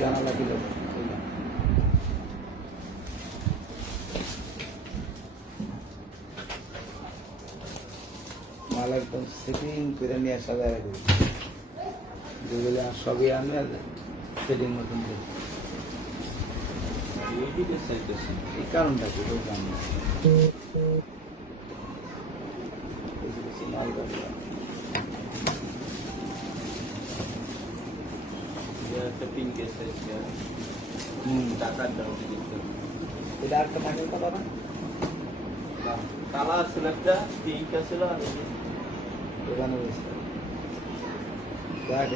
জানালা দিল মাল একদম সেটিং করে নিয়ে আসা যায় যেগুলো সবই আনবে সেটিং মতন এই কারণটা কি বললাম মাল এটা একটা থাকে কথা না কালা ছিল একটা পিঙ্ক ছিল আর দোকানে বসে দেখ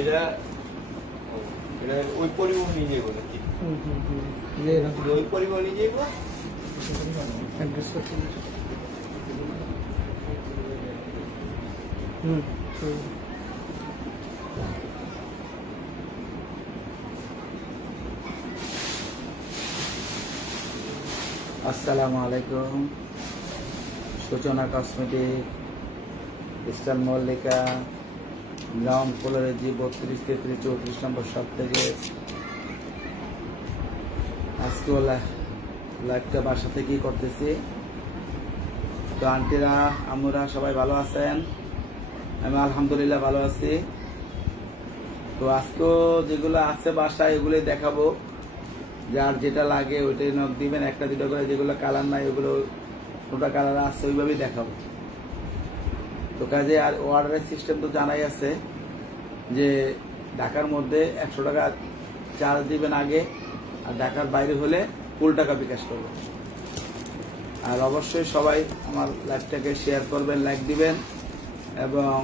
এটা এটা ওই পরিবহন নিয়ে যাবো নাকি ওই পরিবহন নিয়ে যাবো আসসালামু আলাইকুম সূচনা কসমেটিক ইস্টার্ন মল্লিকা গ্রাউন্ড ফ্লোরে জি 32, 33, 34 নম্বর শপ থেকে আজকে লাইভটা বাসা থেকেই করতেছি। তো আন্টিরা আমরা সবাই ভালো আছেন? আমি আলহামদুলিল্লাহ ভালো আছি। তো আজকেও যেগুলো আছে বাসায় এগুলোই দেখাবো, যার যেটা লাগে ওইটাই নক দিবেন, একটা দুটো করে। যেগুলো কালার নাই ওগুলো কোনটা কালার আছে ওইভাবেই দেখাবো। তো কাজে আর অর্ডারের সিস্টেম তো জানাই আছে যে ঢাকার মধ্যে 100 টাকা চার্জ দিবেন আগে, আর ঢাকার বাইরে হলে ফুল টাকা বিকাশ করবেন। আর অবশ্যই সবাই আমার লাইভটাকে শেয়ার করবেন, লাইক দিবেন, এবং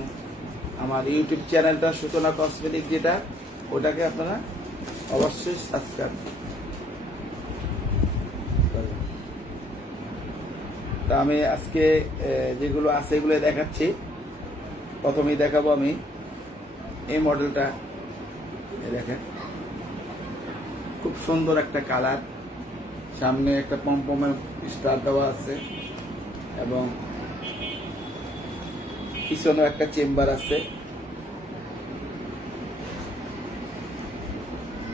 আমার ইউটিউব চ্যানেলটা সূচনা কসমেটিক যেটা, ওটাকে আপনারা অবশ্যই সাবস্ক্রাইব করবেন। তা আমি আজকে যেগুলো আছে এগুলো দেখাচ্ছি। প্রথমেই দেখাবো আমি এই মডেলটা। দেখেন খুব সুন্দর একটা কালার, সামনে একটা পমপমের স্টার দেওয়া আছে এবং পিছনে একটা চেম্বার আছে,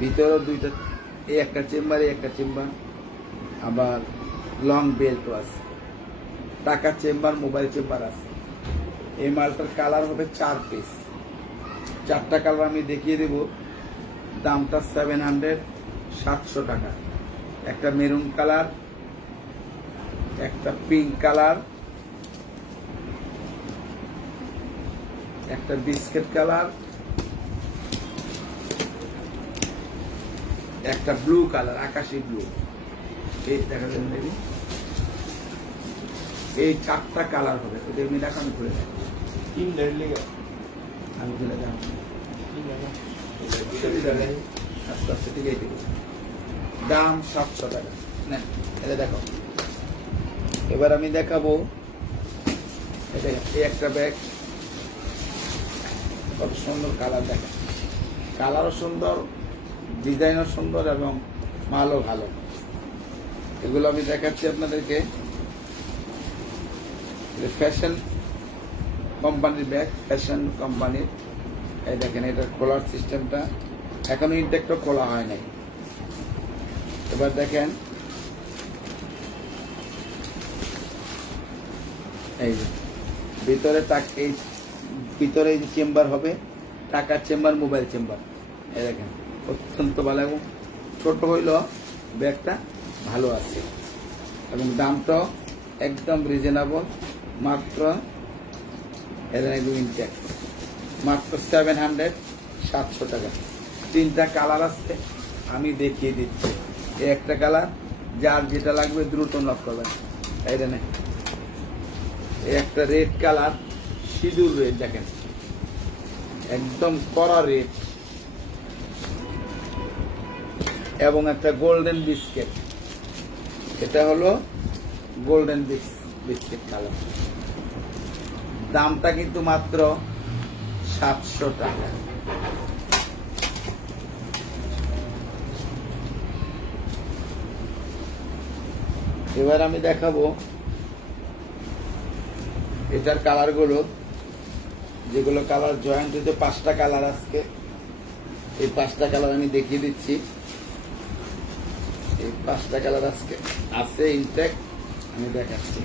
ভিতরেও দুইটা, এই একটা চেম্বার, এই একটা চেম্বার, আবার লং বেল্টও আছে, টাকার চেম্বার, মোবাইল চেম্বার আছে। এই মালটার কালার হবে 4 পিস, 4টা কালার আমি দেখিয়ে দেব। দামটা 700 টাকা। একটা মেরুন কালার, একটা পিঙ্ক কালার, একটা বিস্কিট কালার, একটা ব্লু কালার, আকাশি ব্লু। এই দেখা যাবে দেখি, এই 4টা কালার হবে। ওটা আমি দেখানো খুলে দেখ, আমি খুলে দেখ আস্তে আস্তে ঠিক আছে। দাম 700 টাকা। না এটা দেখো, এবার আমি দেখাবো এটা। এই একটা ব্যাগ, কত সুন্দর কালার, দেখেন কালারও সুন্দর, ডিজাইনও সুন্দর এবং মালও ভালো। এগুলো আমি দেখাচ্ছি আপনাদেরকে। ফ্যাশন কোম্পানির ব্যাগ, ফ্যাশন কোম্পানির। এই দেখেন এটা খোলার সিস্টেমটা, এখনো ইনটেকটা খোলা হয় নাই। এবার দেখেন এই যে ভিতরে এই ভিতরে এই যে চেম্বার হবে, টাকার চেম্বার, মোবাইল চেম্বার। এই দেখেন অত্যন্ত ভালো, এবং ছোট হইল ব্যাগটা ভালো আছে, এবং দামটাও একদম রিজনেবল, মাত্র ইনটেক, মাত্র 700 টাকা। 3টা কালার আছে, আমি দেখিয়ে দিচ্ছি। এই একটা কালার, যার যেটা লাগবে দ্রুত নক করবেন। এই দেন, এই একটা রেড কালার, সিঁদুর রেড, দেখেন একদম কড়া রেড, এবং একটা গোল্ডেন বিস্কিট, এটা হলো গোল্ডেন বিস্কিট কালার। দামটা কিন্তু মাত্র 700 টাকা। এবার আমি দেখাবো এটার কালার গুলো, যেগুলো কালার জয়েন্ট হয়েছে। 5টা কালার আজকে, এই 5টা কালার আমি দেখিয়ে দিচ্ছি। এই 5টা কালার আজকে আছে ইনটেক, আমি দেখাচ্ছি।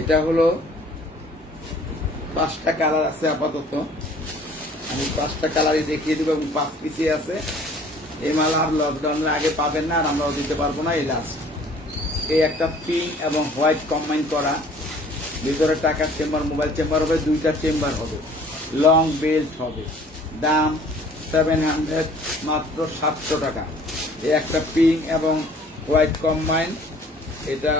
এটা হলো 5টা কালার আছে আপাতত, আমি 5টা কালারই দেখিয়ে দিব, এবং 5 পিসি আছে। এই মাল আর লকডাউনের আগে পাবেন না, আর আমরাও দিতে পারবো না, এই লাস্ট। এই একটা পিঙ্ক এবং হোয়াইট কম্বাইন করা, ভিতরে টাকার চেম্বার, মোবাইল চেম্বার হবে, 2টা চেম্বার হবে, লং বেল্ট হবে। দাম 700, মাত্র 700 টাকা। এই একটা পিঙ্ক এবং হোয়াইট কম্বাইন, এটা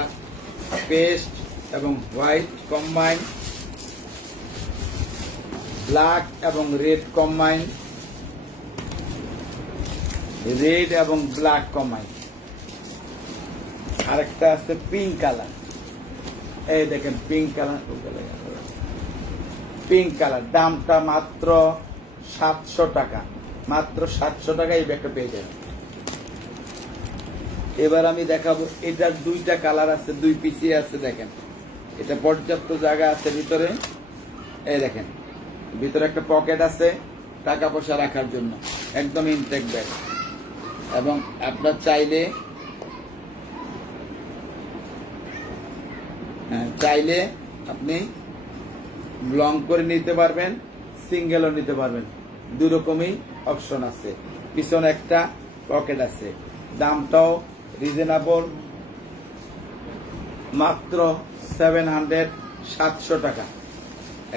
পেস্ট এবং হোয়াইট কম্বাইন, ব্ল্যাক এবং রেড কম্বাইন, রেড এবং ব্ল্যাক কম্বাইন। আরেকটা আছে পিঙ্ক কালার, এই দেখেন পিঙ্ক কালার, পিঙ্ক কালার। দামটা মাত্র 700 টাকা, মাত্র 700 টাকা এই ব্যাগটা পেয়ে যাবেন। এবার আমি দেখাবো, এটার 2টা কালার আছে, 2 পিসি আছে। দেখেন এটা পর্যাপ্ত জায়গা আছে ভিতরে, এই দেখেন ভিতরে একটা পকেট আছে টাকা পয়সা রাখার জন্য, একদম ইনটেক ব্যাগ। এবং আপনার চাইলে চাইলে আপনি লং করে নিতে পারবেন, সিঙ্গেলও নিতে পারবেন, 2 রকমই অপশন আছে। পিছনে একটা পকেট আছে। দামটাও রিজনেবল, মাত্র 700 টাকা।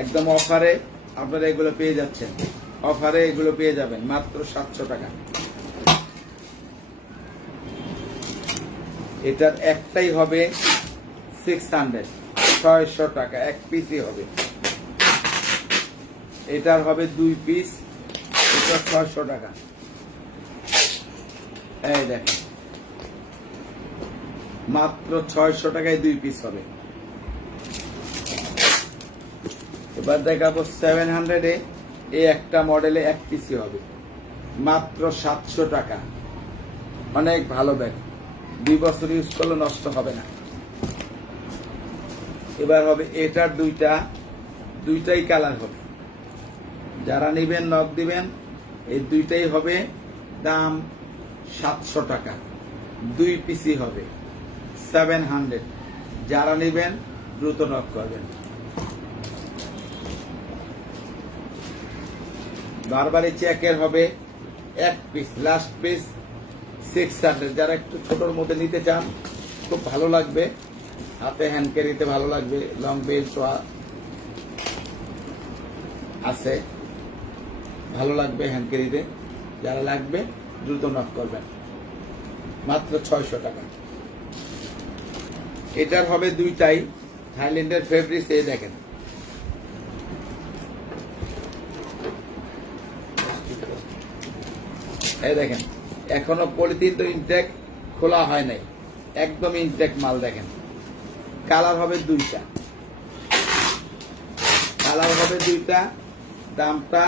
একদম অফারে আপনারা এগুলো পেয়ে যাচ্ছেন, অফারে এগুলো পেয়ে যাবেন মাত্র 700 টাকা। এটার একটাই হবে 600 টাকা, 1 পিসই হবে। এটার হবে 2 পিস, এটা 600 টাকা। এই দেখেন মাত্র 600 টাকায় 2 পিস হবে। এবার দেখাবো 700-এ, এই একটা মডেলে 1 পিসই হবে, মাত্র 700 টাকা। অনেক ভালো ব্যাগ, 2 বছর ইউজ করলে নষ্ট হবে না। এবার হবে এটার দুইটাই কালার হবে, যারা নেবেন নক দিবেন। এই 2টাই হবে, দাম 700 টাকা, 2 পিসই হবে, 700। যারা নেবেন দ্রুত নক করবেন। বারবারি চেকের হবে 1 পিস, লাস্ট পিস 600। যারা একটু ছোটর মধ্যে নিতে চান, খুব ভালো লাগবে, হাতে হ্যান্ড ক্যারিতে ভালো লাগবে, লং বেল্ট আছে, ভালো লাগবে হ্যান্ড ক্যারিতে। যারা লাগবে দ্রুত নক করবেন, মাত্র 600 টাকা। এটার হবে 2টাই থাইল্যান্ডের ফেব্রিক্স। এই দেখেন এই দেখেন এখনো পলিথিন তো ইনটেক খোলা হয় নাই, একদম ইনটেক মাল। দেখেন কালার হবে 2টা, কালার হবে 2টা। দামটা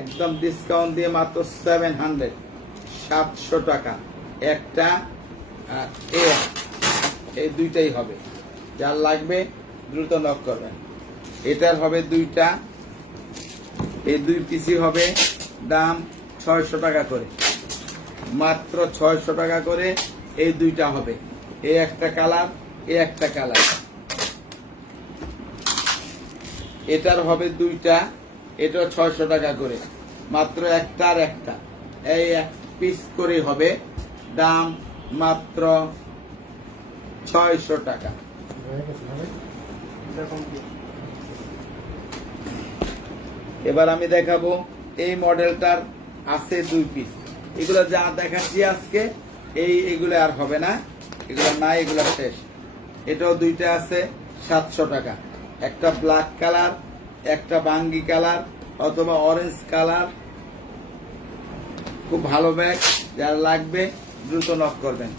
একদম ডিসকাউন্ট দিয়ে মাত্র 700 টাকা। একটা আর এই 2টাই হবে। যার লাগবে দ্রুত নক করবেন। এটার হবে দুইটা, এই 2 পিসই হবে দাম 600 টাকা করে, মাত্র 600 টাকা করে এই দুইটা হবে। এই একটা কালার, এই একটা কালার। এটার হবে দুইটা, এটাও 600 টাকা করে, মাত্র একটা আর একটা, এই 1 পিস করে হবে, দাম মাত্র 600 টাকা। এবার আমি দেখাবো এই মডেলটার আছে 2 পিস। এগুলো যা দেখাচ্ছি আজকে এইগুলো আর হবে না, এগুলো নাই, এগুলো শেষ। এটাও দুইটা আছে 700 টাকা, একটা ব্ল্যাক কালার, একটা বাঙ্গি কালার অথবা অরেঞ্জ কালার। খুব ভালো ব্যাগ, যার লাগবে দ্রুত নক করবেন,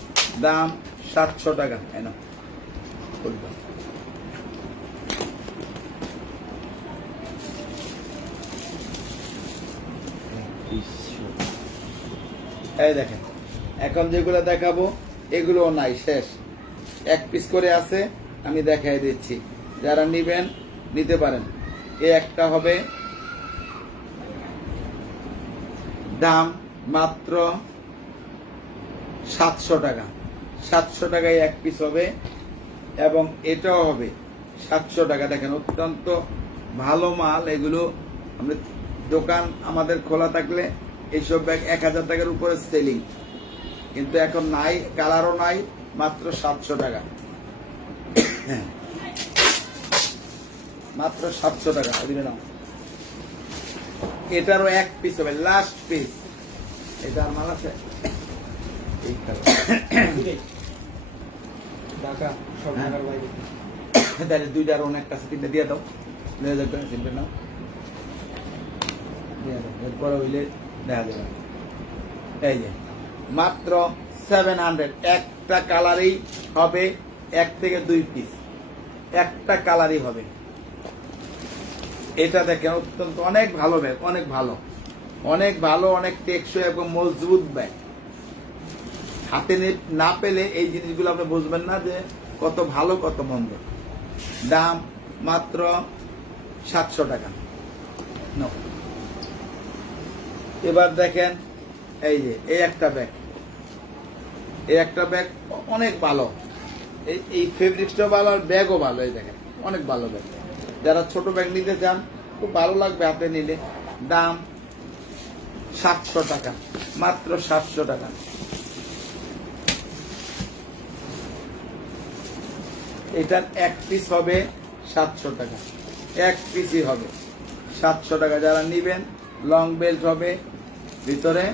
দাম 700 টাকা। এনো এই দেখেন, এখন যেগুলো দেখাবো এগুলো নাই, শেষ। 1 পিস করে আছে, আমি দেখাই দিচ্ছি, যারা নিবেন নিতে পারেন। এই একটা হবে দাম মাত্র 700 টাকা, 700 টাকায় 1 পিস হবে, এবং এটাও হবে 700 টাকা। দেখেন অত্যন্ত ভালো মাল এগুলো। আমরা দোকান আমাদের খোলা থাকলে এইসব ব্যাগ 1000 টাকার উপরে সেলিং, কিন্তু এখন নাই, কালারও নাই, মাত্র 700 টাকা, মাত্র 700 টাকা দিবে না। এটারও 1 পিস হবে, লাস্ট পিস। এটার মাল আছে এই ঢাকা সব ঢাকার বাইরে। তাহলে দুইটার অনেক কাছে 3টে দিয়ে দাও, 2000 টাকা 3টে নাও, দিয়ে দাও, এরপরে হইলে দেখা যাবে। এই যে মাত্র 700, একটা কালারই হবে, 1 থেকে 2 পিস, একটা কালারই হবে। এটা দেখেন অত্যন্ত অনেক ভালো ব্যাগ, অনেক ভালো, অনেক ভালো, অনেক টেকসই এবং মজবুত ব্যাগ। হাতে না পেলে এই জিনিসগুলো আপনি বুঝবেন না যে কত ভালো কত মন্দ। দাম মাত্র 700 টাকা। এবার দেখেন এই যে এই একটা ব্যাগ, এই একটা ব্যাগ অনেক ভালো, এই ফেব্রিক্সটাও ভালো আর ব্যাগও ভালো। এই দেখেন অনেক ভালো ব্যাগ, যারা ছোট ব্যাগ নিতে চান খুব ভালো লাগবে হাতে নিলে। দাম 700 টাকা, মাত্র 700 টাকা। এটার 1 পিস হবে 700 টাকা, 1 পিসই হবে 700 টাকা। যারা নিবেন, লং বেল্ট হবে, ভিতরে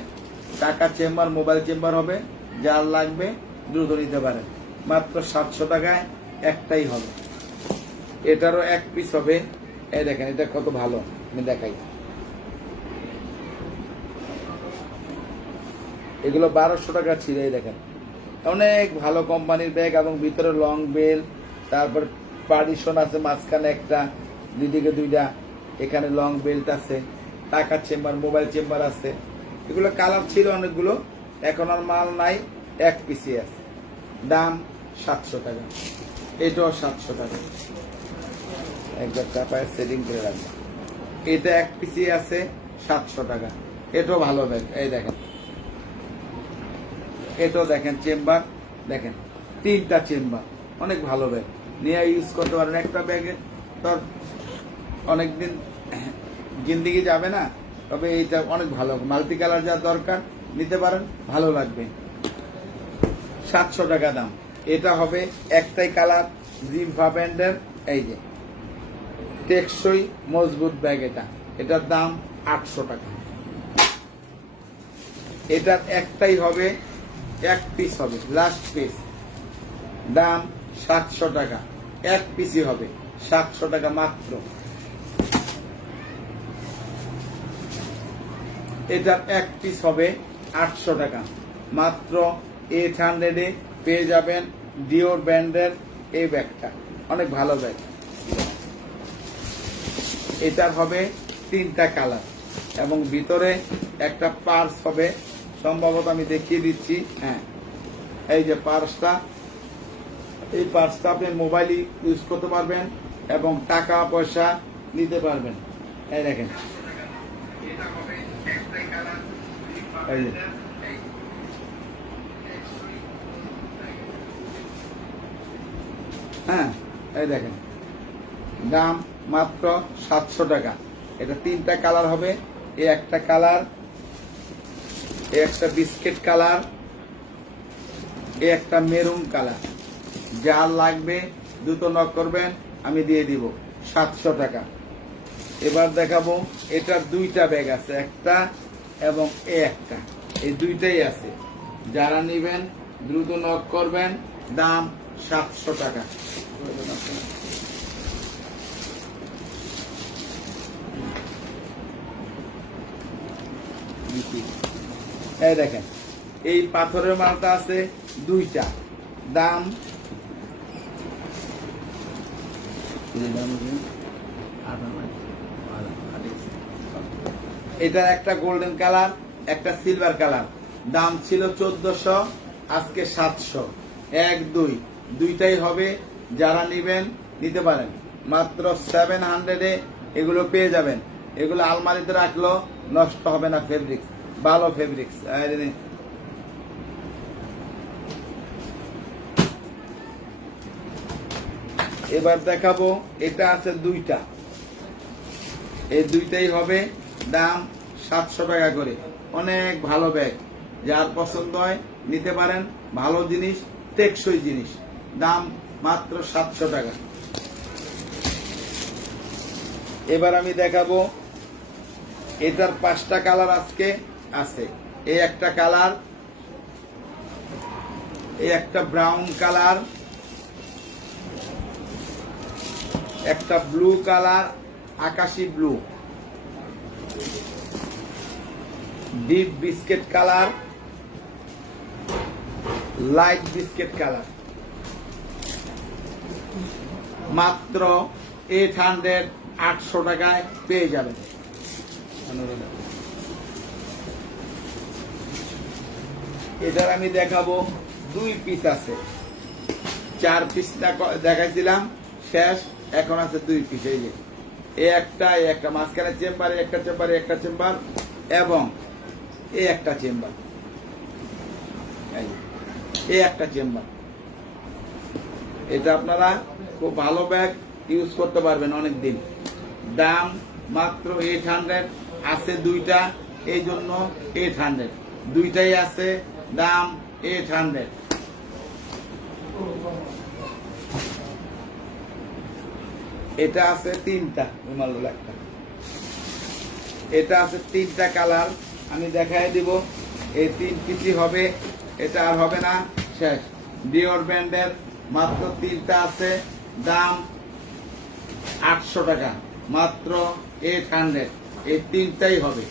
টাকা চেম্বার, মোবাইল চেম্বার হবে, যার লাগবে দ্রুত নিতে পারেন, মাত্র 700 টাকায় একটাই হবে। এটারও 1 পিস হবে। এই দেখেন এটা কত ভালো, আমি দেখাই। এগুলো 1200 টাকা ছিল। এই দেখেন অনেক ভালো কোম্পানির ব্যাগ, এবং ভিতরে লং বেল, তারপর পার্টিশন আছে, মাঝখানে একটা, দুইদিকে দুইটা, এখানে লং বেল্ট আছে, টাকা চেম্বার, মোবাইল চেম্বার আছে। এগুলো কালার ছিল অনেকগুলো, এখন আর মাল নাই, 1 পিসই আছে। দাম 700 টাকা। এটাও 700 টাকা, একবার চাপায় সেটিং করে রাখবে। এটা 1 পিসই আছে 700 টাকা। এটাও ভালো ব্যাগ। এই দেখেন, এটাও দেখেন চেম্বার, দেখেন 3টা চেম্বার, অনেক ভালো ব্যাগ, নিয়ে ইউজ করতে পারেন। একটা ব্যাগে তো অনেকদিন জিন্দিগি যাবে না, তবে এইটা অনেক ভালো, মাল্টি কালার যা দরকার নিতে পারেন, ভালো লাগবে। 700 টাকা দাম। এটা হবে একটাই কালার, জিম্ফা ব্র্যান্ডের। এই যে টেকসই মজবুত ব্যাগ, এটার দাম 800 টাকা। এটার একটাই হবে, 1 পিস হবে, লাস্ট পিস, দাম 700 টাকা। 1 পিসই হবে 700 টাকা মাত্র। এটার 1 পিস হবে 800 টাকা, মাত্র 800-এ পেয়ে যাবেন ডিওর ব্র্যান্ডের এই ব্যাগটা, অনেক ভালো ব্যাগ। এটার হবে 3টা কালার, এবং ভিতরে একটা পার্স হবে, সম্ভবত আমি দেখিয়ে দিচ্ছি। হ্যাঁ, এই যে পার্সটা, এই পার্সটা আপনি মোবাইল ইউজ করতে পারবেন, এবং টাকা পয়সা নিতে পারবেন। এই দেখেন, এই যে হ্যাঁ, এই দেখেন দাম মাত্র 700 টাকা। এটা 3টা কালার হবে। এই একটা কালার, এই একটা বিস্কিট কালার, এই একটা মেরুন কালার। যার লাগবে দ্রুত নক করবেন, আমি দিয়ে দিব 700 টাকা। এবার দেখাবো, এটার 2টা ব্যাগ আছে, একটা এবং একটা, এই 2টাই আছে। যারা নেবেন দ্রুত নক করবেন, দাম 700 টাকা। এই দেখেন, এই পাথরের মালটা আছে 2টা, দাম এটা একটা গোল্ডেন কালার, একটা সিলভার কালার। দাম ছিল 1400, আজকে 700। 1 2 দুইটাই হবে। যারা নেবেন নিতে পারেন, মাত্র 700-এ এগুলো পেয়ে যাবেন। এগুলো আলমারিতে রাখলেও নষ্ট হবে না, ফেব্রিক্স ভালো ফেব্রিক্স। এবার দেখাবো, এটা আছে 2টা, এই 2টাই হবে, দাম 700 টাকা করে। অনেক ভালো ব্যাগ, যার পছন্দ হয় নিতে পারেন। ভালো জিনিস, টেকসই জিনিস, দাম মাত্র 700 টাকা। এবার আমি দেখাবো, এটার 5টা কালার আজকে আছে। এই একটা কালার, এই একটা ব্রাউন কালার, একটা ব্লু কালার, আকাশি blue, deep biscuit colour, light biscuit colour. মাত্র 800 টাকায় পেয়ে যাবেন। এটার আমি দেখাবো, 2 পিস আছে। 4 পিস দেখাইছিলাম, শেষ। এখন আছে 2 পিস। এই যে এই একটা মাঝখানে চেম্বার, একটা চেম্বার, একটা চেম্বার, এবং এই একটা চেম্বার, এই একটা চেম্বার। এটা আপনারা খুব ভালো ব্যাগ ইউজ করতে পারবেন অনেক দিন। দাম মাত্র 800, আছে 2টা, এই জন্য 800, 2টাই আছে, দাম 800। এটা আছে 3টা, একটা, এটা আছে 3টা কালার। আমি দেখাই দিব, এই 3 পিসই হবে, এটা আর হবে না, শেষ। ডিওর ব্র্যান্ডের মাত্র 3টা আছে, দাম 800 টাকা, মাত্র 800। এই 3টাই হবে।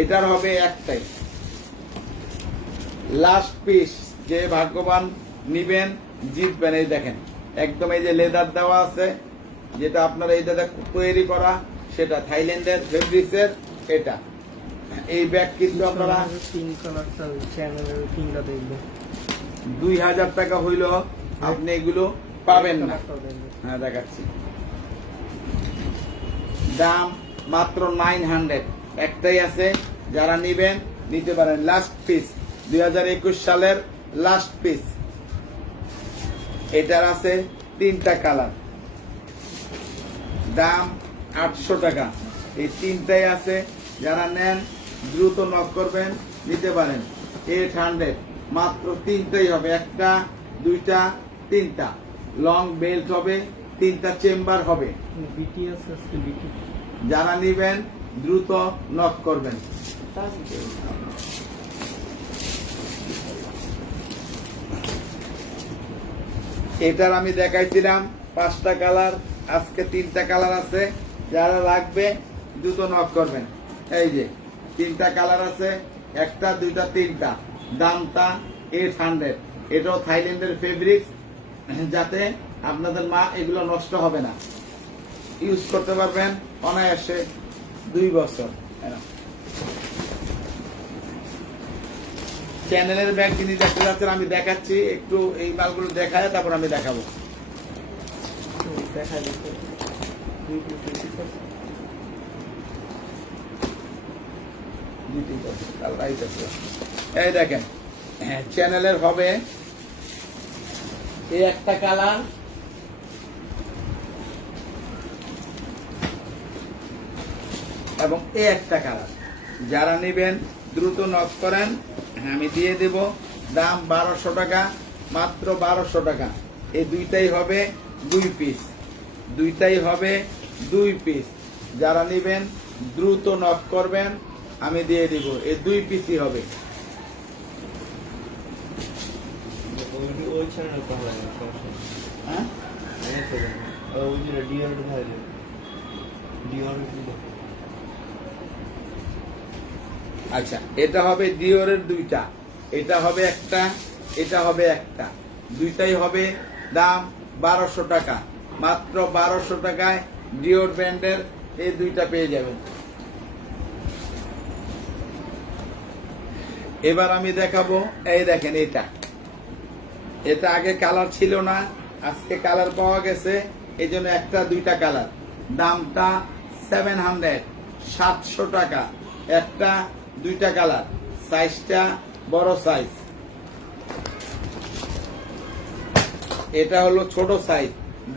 এটার হবে একটাই, লাস্ট পিস। যে ভাগ্যবান নিবেন জিতবেন। এই দেখেন, একদম এই যে লেদার দেওয়া আছে, যেটা আপনারা এইটা তৈরি করা, সেটা থাইল্যান্ডের ফেব্রিক্সের। এটা এই ব্যাগ কিন্তু আপনারা 2000 টাকা হইল আপনি এগুলো পাবেন না। হ্যাঁ, দেখাচ্ছি, দাম মাত্র 900। একটাই আছে, যারা নিবেন নিতে পারেন। লাস্ট পিস, 2021 সালের লাস্ট পিস। এটার আছে 3টা কালার, দাম 800 টাকা। এই 3টাই আছে, যারা নেন দ্রুত নক করবেন, নিতে পারেন। 800, মাত্র 3টাই হবে। একটা, 2টা, 3টা লং বেল্ট হবে, 3টা চেম্বার হবে। যারা নিবেন দ্রুত নক করবেন। এটার আমি দেখাইছিলাম 5টা কালার, আজকে 3টা কালার আছে। যারা লাগবে দ্রুত নক করবেন। এই যে 3টা কালার আছে, একটা, 2টা, 3টা, দামটা 800। এটাও থাইল্যান্ডের ফেব্রিক্স, যাতে আপনাদের মা এগুলো নষ্ট হবে না, ইউজ করতে পারবেন অনায়াসে 2 বছর। চ্যানেলের ব্যাগ যিনি দেখতে যাচ্ছেন আমি দেখাচ্ছি, একটু এই মালগুলো দেখায় তারপর আমি দেখাবো। দেখা যাচ্ছে এই দেখেন, হ্যাঁ চ্যানেলের হবে এই একটা কালার, এবং এই একটা কালার। যারা নেবেন দ্রুত নক করেন, হ্যাঁ আমি দিয়ে দেব। দাম 1200 টাকা, মাত্র 1200 টাকা। এই দুইটাই হবে 2 পিস, দুইটাই হবে 2 পিস। যারা নেবেন দ্রুত নক করবেন, আমি দিয়ে দিব। এই 2 পিসই হবে। ওই চ্যানেল তো হয় না, সমস্যা নেই। হ্যাঁ অনেক হবে না। ওই যে ডিওর ধারে ডিওর আচ্ছা, এটা হবে ডিওরের দুইটা, এটা হবে একটা, এটা হবে একটা, দুইটাই হবে দাম 1200 টাকা। মাত্র 1200 টাকায় ডিওর ব্র্যান্ডের এই দুইটা পেয়ে যাবেন। এবার আমি দেখাবো, এই দেখেন এটা, এটা আগে কালার ছিল না, আজকে কালার পাওয়া গেছে, এই জন্য একটা দুইটা কালার। দামটা 700 টাকা, একটা দুইটা কালার, সাইজটা বড় সাইজ। এটা হলো ছোট সাইজ,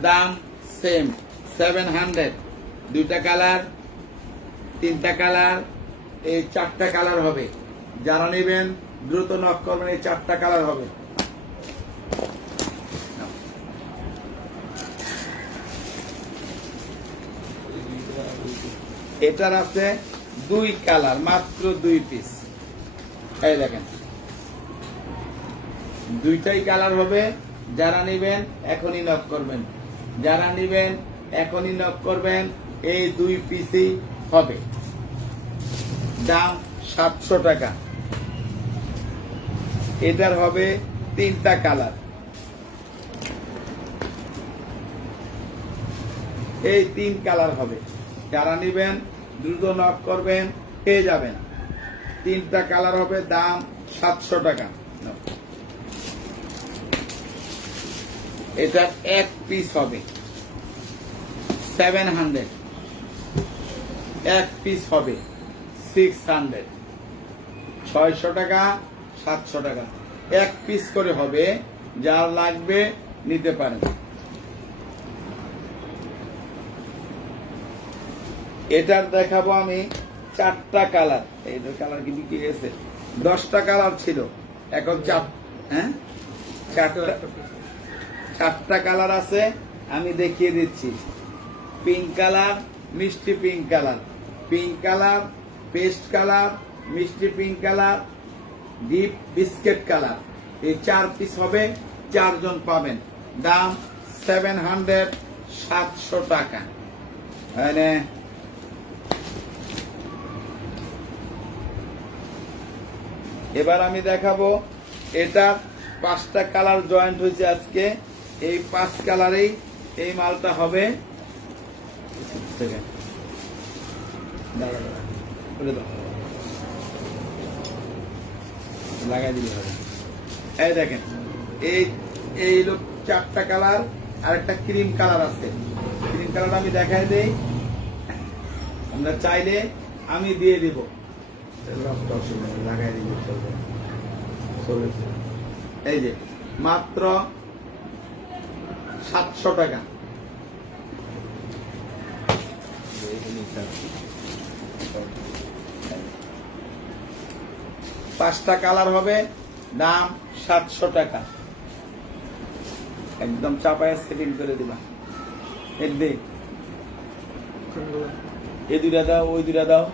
দাম সেম 700। দুইটা কালার, তিনটা কালার, এই 4টা কালার হবে। যারা নেবেন দ্রুত নক করবেন, এই 4টা কালার হবে। এটার আছে 2 কালার, মাত্র 2 পিস। এই দেখেন, দুইটাই কালার হবে। যারা নেবেন এখনই নক করবেন, যারা নেবেন এখনই নক করবেন। এই 2 পিসই হবে, দাম 700 টাকা। এটার হবে 3টা কালার, এই 3 কালার হবে। যারা নেবেন দ্রুত নক করবেন, পেয়ে যাবেন। 3টা কালার হবে, দাম 700 টাকা। এটার 1 পিস হবে 700, 1 পিস হবে 600, 600 টাকা, 700 টাকা। 1 পিস করে হবে, যার লাগবে নিতে পারেন। এটার দেখাবো আমি 4টা কালার। এই কালার কি বিক্রি গেছে? 10টা কালার ছিল, এখন 4টা কালার আছে। আমি দেখিয়ে দিচ্ছি। পিঙ্ক কালার, মিষ্টি pink colour, pink colour, paste colour, মিষ্টি pink colour, deep biscuit colour. এই 4 পিস হবে, 4 জন পাবেন। দাম 700 টাকা। মানে এবার আমি দেখাবো, এটা 5টা কালার জয়েন্ট হয়েছে আজকে। এই 5 কালারেই এই মালটা হবে। লাগাই দিলে হবে। এই দেখেন, এই লোক 4টা কালার, আর একটা ক্রিম কালার আছে। ক্রিম কালার আমি দেখাই দেই, আমরা চাইলে আমি দিয়ে দিব। লাগাই দিব, এই যে মাত্র 700 টাকা। 5টা কালার হবে, দাম 700 টাকা। একদম চাপায় সেটিং করে দিবা। এই 2টা দাও, ওই 2টা দাও।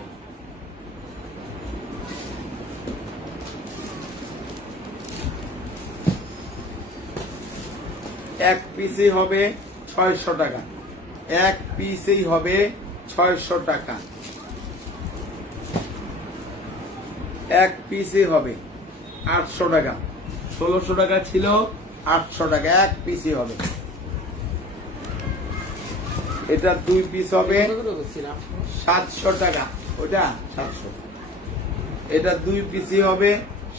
এক পিসই হবে 600 টাকা, 1 পিসেই হবে 600 টাকা। 1 পিসই হবে 800 টাকা। 1600 টাকা ছিল, 800 টাকা 1 পিসই হবে। এটা 2 পিস হবে 700 টাকা। ওটা 700। এটা 2 পিসই হবে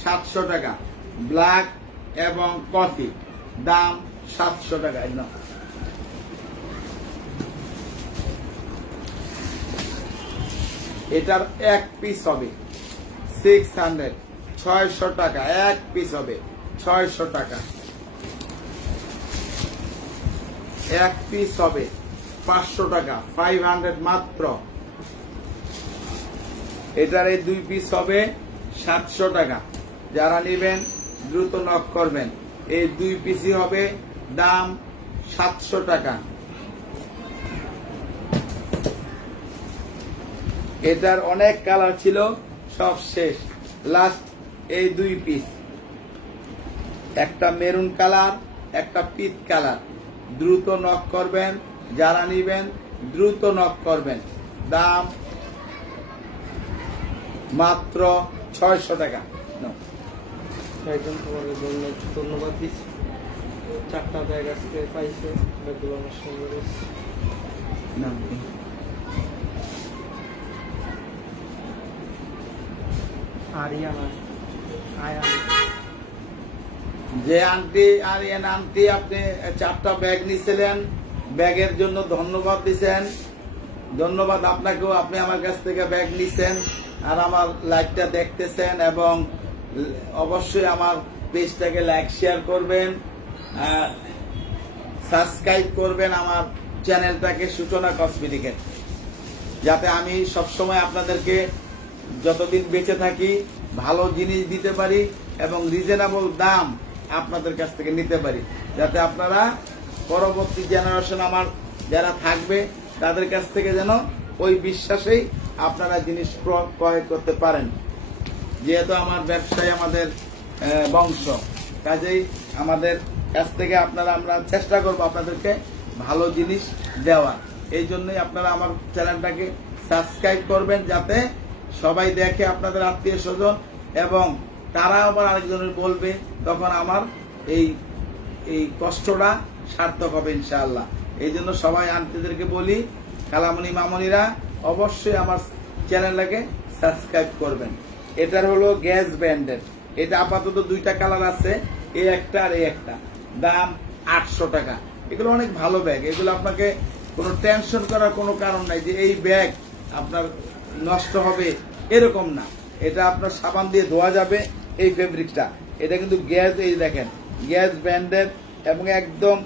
700 টাকা, ব্ল্যাক এবং কফি দাম 700 টাকা। একদম এটার এক পিস হবে 600, 600 টাকা এক পিস হবে, 600 টাকা এক পিস হবে, 500 টাকা, 500 মাত্র। এটার এই 2 পিস হবে 700 টাকা। যারা নেবেন দ্রুত নক করবেন। এই 2 পিসই হবে দাম 700 টাকা। এটার অনেক কালার ছিল, সব শেষ, লাস্ট এই 2 পিস, একটা মেরুন কালার, একটা পিচ কালার। দ্রুত নক করবেন, যারা নেবেন দ্রুত নক করবেন। দাম মাত্র 600 টাকা। একদম তোমাদের জন্য ধন্যবাদ দিচ্ছি। 4টা ব্যাগ আজকে পাইছে, ব্যাগগুলো আমার সুন্দর হয়েছে। আরিয়ানা আয়ান যে আন্টি আরিয়ান আন্টি আপনি 4টা ব্যাগ নিয়েছিলেন, ব্যাগের জন্য ধন্যবাদ দিছেন। ধন্যবাদ আপনাকেও, আপনি আমার কাছ থেকে ব্যাগ নিছেন আর আমার লাইভটা দেখতেছেন, এবং অবশ্যই আমার পেজটাকে লাইক শেয়ার করবেন, সাবস্ক্রাইব করবেন আমার চ্যানেলটাকে সূচনা কসমেটিকের, যাতে আমি সবসময় আপনাদেরকে যতদিন বেঁচে থাকি ভালো জিনিস দিতে পারি এবং রিজনেবল দাম আপনাদের কাছ থেকে নিতে পারি, যাতে আপনারা পরবর্তী জেনারেশন আমার যারা থাকবে তাদের কাছ থেকে যেন ওই বিশ্বাসেই আপনারা জিনিস ক্রয় করতে পারেন। যেহেতু আমার ব্যবসায় আমাদের বংশ, কাজেই আমাদের কাছ থেকে আপনারা, আমরা চেষ্টা করব আপনাদেরকে ভালো জিনিস দেওয়া। এই জন্যই আপনারা আমার চ্যানেলটাকে সাবস্ক্রাইব করবেন, যাতে সবাই দেখে, আপনাদের আত্মীয় স্বজন, এবং তারা আবার আরেকজনের বলবে, তখন আমার এই এই কষ্টটা সার্থক হবে ইনশাআল্লাহ। এই জন্য সবাই আন্টিদেরকে বলি, খালামণি মামনিরা অবশ্যই আমার চ্যানেলটাকে সাবস্ক্রাইব করবেন। এটার হলো গ্যাস ব্যান্ডের, এটা আপাতত 2টা কালার আছে, এই একটা আর এই একটা, দাম 800 টাকা। এগুলো অনেক ভালো ব্যাগ, এগুলো আপনাকে কোনো টেনশন করার কোনো কারণ নাই যে এই ব্যাগ আপনার নষ্ট হবে, এরকম না। এটা আপনার সাবান দিয়ে ধোয়া যাবে। এই ফেব্রিকটা, এটা কিন্তু গ্যাস, এই দেখেন গ্যাস ব্যান্ডের, এবং একদম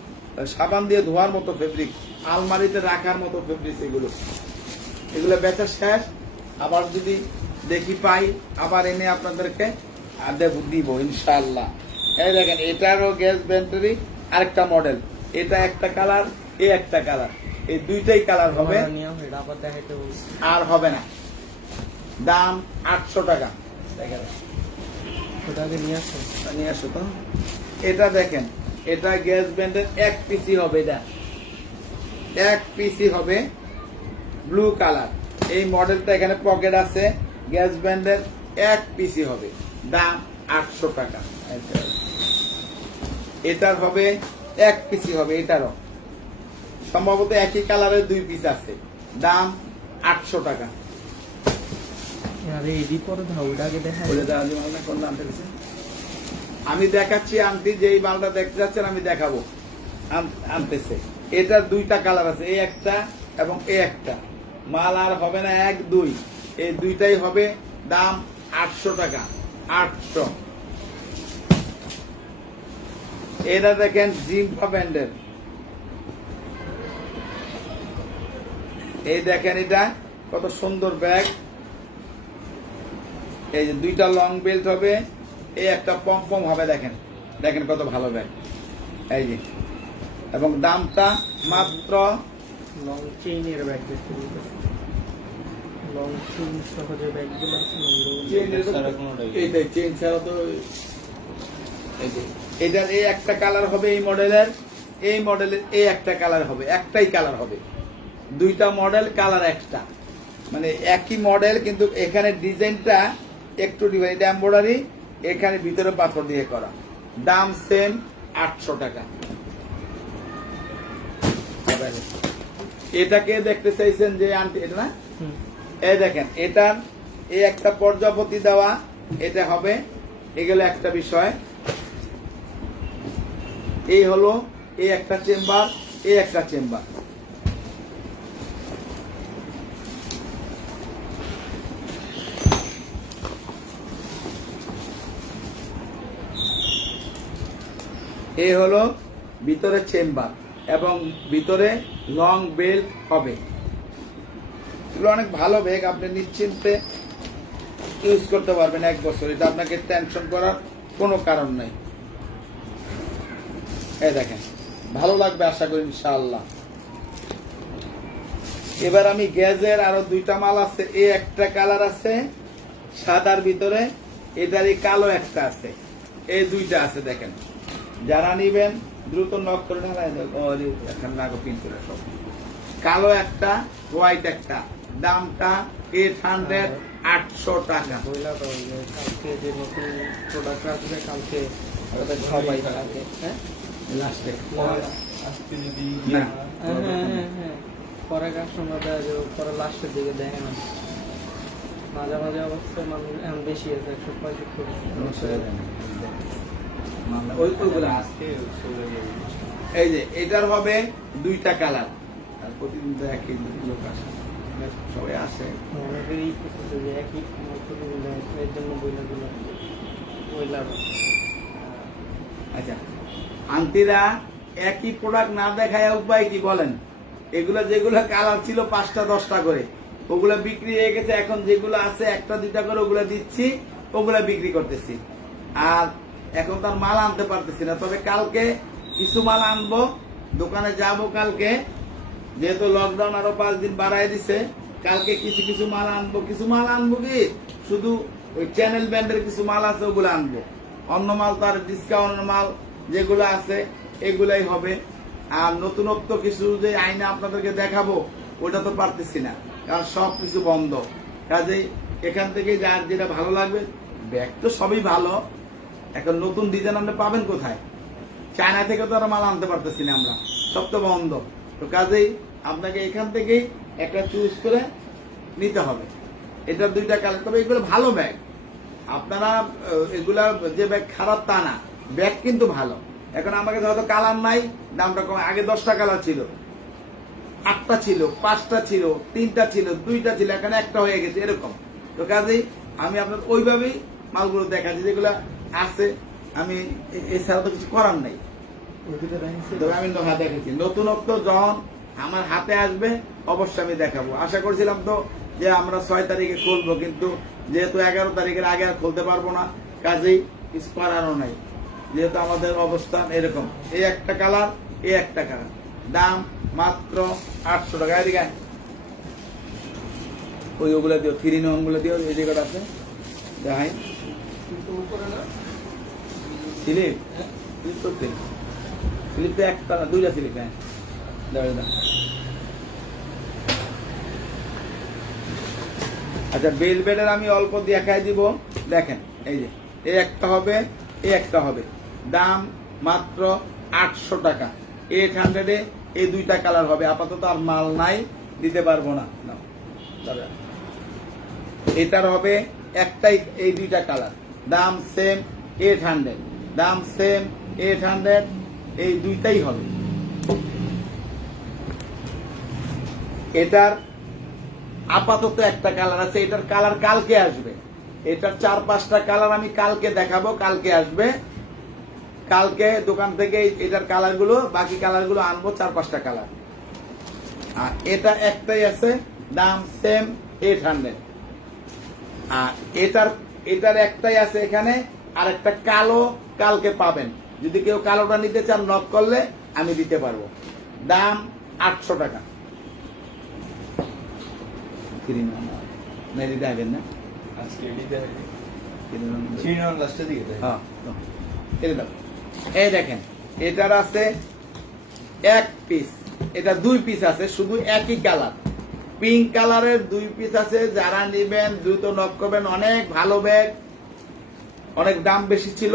সাবান দিয়ে ধোয়ার মতো ফেব্রিক, আলমারিতে রাখার মতো ফেব্রিক। এগুলো বেচা শেষ, আবার যদি দেখি পাই আবার এনে আপনাদেরকে দিব ইনশাআল্লাহ। এই দেখেন এটারও গ্যাস ব্যান্ডেরই আরেকটা মডেল, এটা একটা কালার, এই একটা কালার, এই 2টাই কালার হবে, আর হবে না। দাম 800 টাকা। দেখেন নিয়ে আসো তো। এটা দেখেন, এটা গ্যাস ব্যান্ডের এক পিসি হবে, এটা এক পিসি হবে, ব্লু কালার। এই মডেলটা এখানে পকেট আছে, গ্যাস ব্যান্ডের এক পিসি হবে, দাম 800 টাকা। এটার হবে এক পিসি হবে, এটারও সম্ভবত একই কালারের 2 পিস আছে, দাম 800 টাকা। আমি দেখাচ্ছি আন্টি, যেই মালটা দেখতে যাচ্ছেন আমি দেখাবো, আনতেছে। এটার 2টা কালার আছে, এই একটা এবং এই একটা। মাল আর হবে না 1 2, এই 2টাই হবে, দাম 800 টাকা। 800। এটা দেখেন জিম্পা ব্যান্ডের, এই দেখেন এটা কত সুন্দর ব্যাগ। এই যে 2টা লং বেল্ট হবে, এই একটা পম হবে, দেখেন দেখেন কত ভালো ব্যাগ। এই যে, এবং দামটা মাত্র, লং চেইনের ব্যাগ, লং চেইন সহজে ব্যাগগুলো এইটাই চেইন ছাড়া তো। এটার এই একটা কালার হবে, এই মডেলের এই একটা কালার হবে, একটাই কালার হবে। 2টা মডেল, কালার একটা, মানে একই মডেল, কিন্তু এখানে ডিজাইনটা একটু ডিজাইন, এটা এমব্রয়ডারি, এখানে ভিতরে পাথর দিয়ে করা। দাম সেম 800 টাকা। এটাকে দেখতে চাইছেন যে আন্টি, এটা না, এই দেখেন এটার এই একটা প্রজাপতি দেওয়া, এটা হবে এগুলো একটা বিষয়। এই হলো এই একটা চেম্বার, এই একটা চেম্বার। এই হলো ভিতরে চেম্বার এবং ভিতরে লং বেল্ট হবে। এগুলো অনেক ভালো ব্যাগ, আপনি নিশ্চিন্তে ইউজ করতে পারবেন 1 বছর। এটা আপনাকে টেনশন করার কোনো কারণ নাই। এই দেখেন, ভালো লাগবে আশা করি ইনশাআল্লাহ। এবার আমি গ্যাজের আরো 2টা মাল আছে। এই একটা কালার আছে সাদার ভিতরে, এটারই কালো একটা আছে। এই 2টা আছে দেখেন। যারা নিবেন দ্রুত নক করে সব। কালো একটা, হোয়াইট একটা। দামটা 800 টাকা। বইলা তো ওই যে কালকে যে নতুন প্রোডাক্ট আসবে কালকে ওদের সবাই থাকে। হ্যাঁ লাস্টে আজকে যদি না। হ্যাঁ পরে কাস্টমার দেয় যে পরে লাস্টের দিকে দেখে না। মাঝে মাঝে অবস্থায় মানুষ এখন বেশি আছে 165। ওইগুলো আজকে চলে যাবে। এই যে এটার হবে 2টা কালার। আর প্রতিদিন তো একই লোক আসে, সবাই আসে। অনেকেরই করতেছে যে একই নতুন এর জন্য বইলা আচ্ছা, আন্টিরা একই প্রোডাক্ট না দেখায় উপায় কি বলেন? এগুলো যেগুলো কালার ছিল 5টা 10টা করে, ওগুলো বিক্রি হয়ে গেছে। এখন যেগুলো আছে 1টা 2টা করে ওগুলো দিচ্ছি, ওগুলো বিক্রি করতেছি। আর এখন তার মাল আনতে পারতেছি না। তবে কালকে কিছু মাল আনবো, দোকানে যাব কালকে, যেহেতু লকডাউন আরো 5 দিন বাড়ায় দিছে। কালকে কিছু কিছু মাল আনবো। কিছু মাল আনবো কি শুধু ওই চ্যানেল ব্যান্ডের কিছু মাল আছে, ওগুলো আনবো। অন্য মাল তো আর ডিসকাউন্টের মাল যেগুলো আছে এগুলাই হবে। আর নতুনত্ব কিছু যে আইনে আপনাদেরকে দেখাবো ওটা তো পারতেছি না, কারণ সব কিছু বন্ধ। কাজেই এখান থেকে যার যেটা ভালো লাগবে, ব্যাগ তো সবই ভালো। এখন নতুন ডিজাইন আপনি পাবেন কোথায়? চায়না থেকে তো আর মাল আনতে পারতেছি না আমরা, সব তো বন্ধ। তো কাজেই আপনাকে এখান থেকেই একটা চুজ করে নিতে হবে। এটার 2টা কালার। তবে এগুলো ভালো ব্যাগ। আপনারা এগুলা যে ব্যাগ খারাপ তা না, ব্যাগ কিন্তু ভালো। এখন আমাকে হয়তো কালার নাই, দামটা কম। আগে 10টা কালার ছিল, 8টা ছিল, 5টা ছিল, 3টা ছিল, 2টা ছিল, এখানে একটা হয়ে গেছে এরকম। তো কাজেই আমি আপনার ওইভাবেই মালগুলো দেখাচ্ছি যেগুলো আছে। আমি এছাড়া তো কিছু করার নাই। তবে আমি দেখাচ্ছি নতুনত্ব যখন আমার হাতে আসবে অবশ্যই আমি দেখাবো। আশা করছিলাম তো যে আমরা 6 তারিখে খুলবো, কিন্তু যেহেতু 11 তারিখের আগে আর খুলতে পারবো না, কাজেই কিছু করারও নাই। যেহেতু আমাদের অবস্থান এরকম। এই একটা কালার, এই একটা কালার, দাম মাত্র 800 টাকা। এদিকে ওই ওগুলো দিও, 3 in 1 গুলো দিও। এই জায়গাটা আছে দেখাই। স্লিপ স্লিপ করতে স্লিপ তো একটা না, 2টা স্লিপ। হ্যাঁ দাঁড়া। আচ্ছা, বেলভেটের আমি অল্প দেখাই দিব। দেখেন, এই যে এই একটা হবে, এই একটা হবে। দাম মাত্র 800 টাকা। 800-এ এই 2টা কালার হবে। আপাতত আর মাল নাই, দিতে পারবো না। এটার হবে একটাই, এই 2টা কালার। দাম সেম 800, দাম সেম 800। এই 2টাই হবে। এটার আপাতত একটা কালার আছে, এটার কালার কালকে আসবে। এটার 4-5টা কালার আমি কালকে দেখাবো, কালকে আসবে। কালকে দোকান থেকে এটার কালার গুলো, বাকি কালার গুলো আনবো, 4-5টা কালার। আর এটা একটাই আছে, দাম সেম 800। আর এটার একটাই আছে এখানে, আর একটা কালো কালকে পাবেন। যদি কেউ কালোটা নিতে চান নক করলে আমি দিতে পারবো। দাম 800 টাকা। না আজকে লাস্টের দিকে এই দেখেন, এটার আছে 1 পিস, এটা 2 পিস আছে, শুধু একই কালার। পিঙ্ক কালারের 2 পিস আছে। যারা নিবেন দ্রুত নক করবেন। অনেক ভালো ব্যাগ, অনেক দাম বেশি ছিল।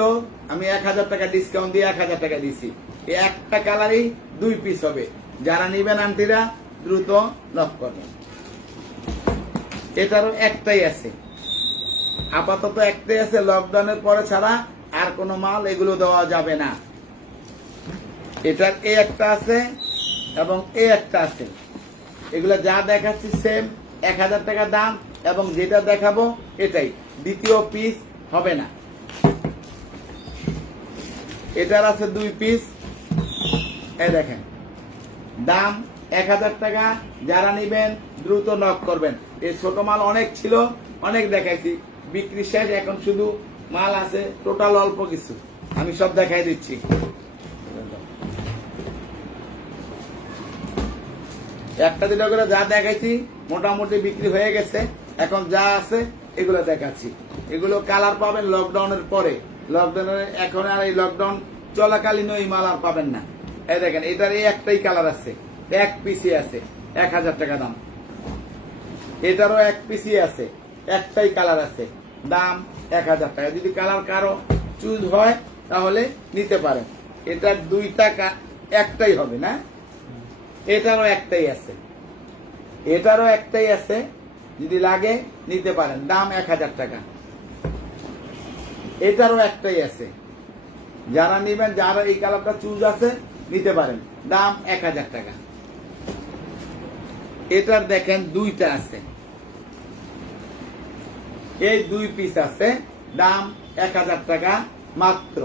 আমি 1000 টাকা ডিসকাউন্ট দিয়ে 1000 টাকা দিছি। এই একটা কালারই 2 পিস হবে। যারা নিবেন আন্টিরা দ্রুত নক করবেন। এটারও একটাই আছে। আপাতত একটাই আছে, লকডাউনের পরে ছাড়া আর কোনো মাল এগুলো দেওয়া যাবে না। এটার এ একটা আছে এবং এ একটা আছে। এগুলো যা দেখাচ্ছি সেম 1000 টাকা দাম, এবং যেটা দেখাবো এটাই, দ্বিতীয় পিস হবে না। এটার আছে 2 পিস, এই দেখেন, দাম 1000 টাকা। যারা নিবেন দ্রুত নক করবেন। এই ছোট মাল অনেক ছিল, অনেক দেখাইছি, বিক্রি শেষ। এখন শুধু মাল আছে টোটাল অল্প কিছু, আমি সব দেখাই দিচ্ছি। একটা দুটা করে যা দেখাইছি মোটামুটি বিক্রি হয়ে গেছে। এখন যা আছে এগুলো দেখাচ্ছি। এগুলো কালার পাবেন লকডাউনের পরে। লকডাউনের এখন আর এই লকডাউন চলাকালীন এই মাল আর পাবেন না। এই দেখেন, এটার এই একটাই কালার আছে, 1 পিসই আছে, 1000 টাকা দাম। এটারও 1 পিসই আছে, একটাই কালার আছে, দাম 1000 টাকা। যদি কালার কারো চুজ হয় তাহলে নিতে পারেন। এটার 2টা একটাই হবে না, এটারও একটাই আছে, এটারও একটাই আছে, যদি লাগে নিতে পারেন, দাম 1000 টাকা। এটারও একটাই আছে, যারা নিবেন, যারা এই কালারটা চুজ আছে নিতে পারেন, দাম 1000 টাকা। এটার দেখেন 2টা আছে, এই 2 পিস আছে, দাম 1000 টাকা মাত্র।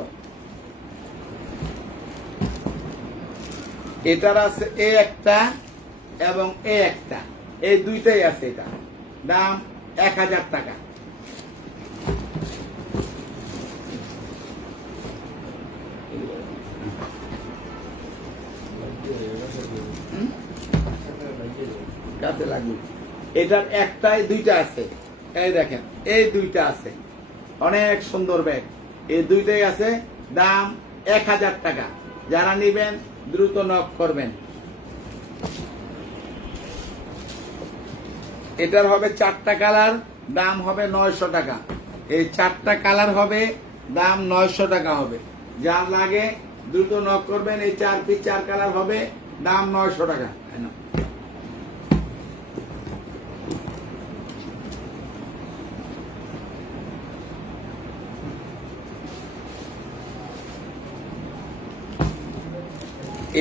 এটার আছে এ একটা এবং এ একটা, এই 2টাই আছে, এটা দাম 1000 টাকা। কাছে লাগবে। এটার একটাই 2টা আছে, এই দেখেন, এই 2টা আছে, অনেক সুন্দর ব্যাগ, এই 2টাই আছে, দাম 1000 টাকা। যারা নিবেন দ্রুত নক করবেন। এটার হবে 4টা কালার, দাম হবে 900 টাকা। এই 4টা কালার হবে, দাম 900 টাকা হবে। যার লাগে দ্রুত নক করবেন। এই 4 পিস 4 কালার হবে, দাম 900 টাকা।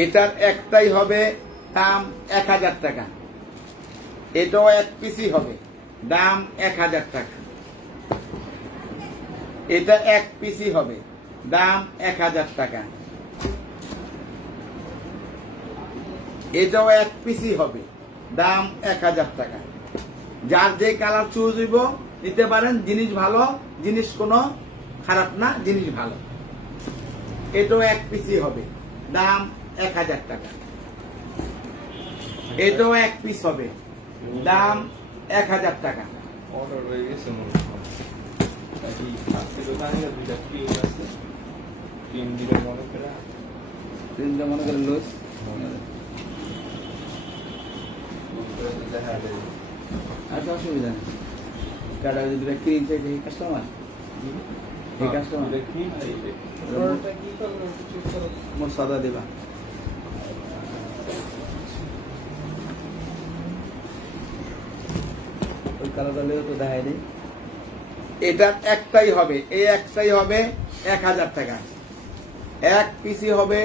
এটার একটাই হবে, দাম 1000 টাকা। এটাও 1 পিসই হবে, দাম 1000 টাকা। এটা 1 পিসই হবে, দাম 1000 টাকা। এটাও 1 পিসই হবে, দাম 1000 টাকা। যার যে কালার চুজ হইব নিতে পারেন। জিনিস ভালো, জিনিস কোনো খারাপ না, জিনিস ভালো। এটাও 1 পিসই হবে, দাম 1000 টাকা। এটাও 1 পিস হবে, দাম 1000 টাকা। অর্ডার হয়ে গেছে মনে হয়। নাকি আজকে দোকানে 2টা ক্রিম আছে, ক্রিম দিলে মনে করে তিনটা মনে করেন লুজ, দেখা যায়। আচ্ছা অসুবিধা নেই। কাটা যদি ক্রিম চাইছে এই কাস্টমার, এই কাস্টমার ক্রিম অর্ডারটা কি করবেন চুজ করো। মোট সাদা দিবা। ওই কালারটা লেও তো দেখাই নেই। এটার একটাই হবে, এই একটাই হবে 1000 টাকা। 1 পিসি হবে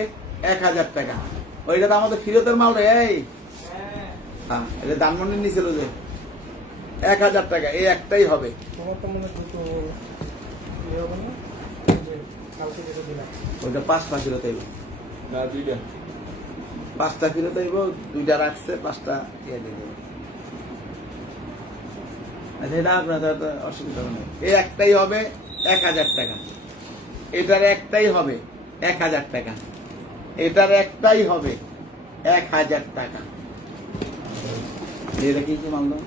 1000 টাকা। ওইটা তো আমাদের ফিরতের মাল রে। এই হ্যাঁ, এটা দানমন্ডি নিছিল যে 1000 টাকা, এই একটাই হবে। তোমার তো মনে হয় দুটো ইয়ে হবে না, এই যে কালকে যেটা দিলাম। ওইটা 5টা ফিরত আইব, না 2টা 5টা ফিরত আইব, 2টা রাখছে, 5টা ইয়ে দিয়ে দেবো। আচ্ছা, এটা আপনাদের তো অসুবিধা নেই। এই একটাই হবে 1000 টাকা। এটার একটাই হবে 1000 টাকা। এটার একটাই হবে 1000 টাকা। এটা কি মাল দাও?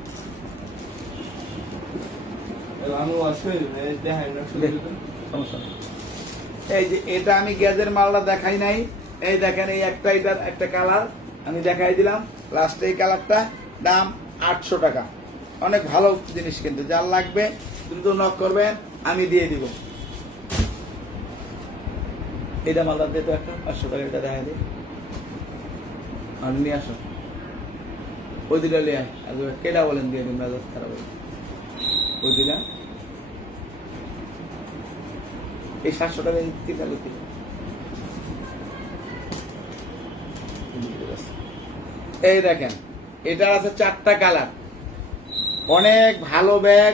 আমি আসলে দেখাই না শুধু সমস্যা নেই। এই যে এটা আমি গ্যাজের মালটা দেখাই নাই। এই দেখেন, এই একটা, এটার একটা কালার আমি দেখাই দিলাম। লাস্টে এই কালারটা, দাম 800 টাকা। অনেক ভালো জিনিস, কিন্তু যার লাগবে দ্রুত নক করবেন, আমি দিয়ে দিব। এটা মালটা দিয়ে তো একটা 500 টাকা, এটা দেখাই দিই। আমি নিয়ে আসো, ওই দুটা নিয়ে আয়। কেটা বলেন দিয়ে দিন, মেজাজ খারাপ হবে। ওই দুটা এই 700 টাকা তিনটা লুকি। এই দেখেন এটা আছে 4টা কালার, অনেক ভালো ব্যাগ,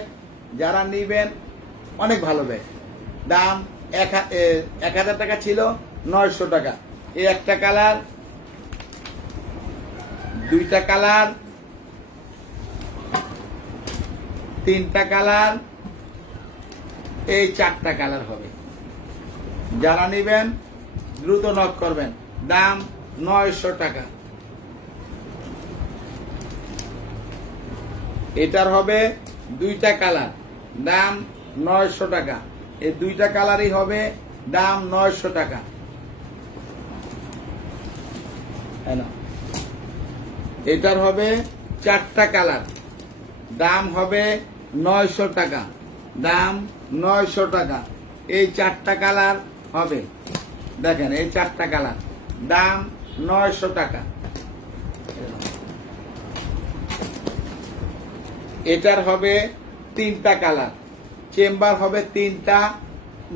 যারা নিবেন অনেক ভালো ব্যাগ। দাম 1000 টাকা ছিল, 900 টাকা। এই একটা কালার, দুইটা কালার, তিনটা কালার, এই 4টা কালার হবে। যারা নিবেন দ্রুত নক করবেন। দাম 900 টাকা। এটার হবে দুইটা কালার, দাম 900 টাকা। এই দুইটা কালারই হবে, দাম 900 টাকা। এটার হবে 4টা কালার, দাম হবে 900 টাকা। দাম 900 টাকা। এই 4টা কালার হবে, দেখেন এই 4টা কালার, দাম 900 টাকা। এটার হবে 3টা কালার, চেম্বার হবে 3টা,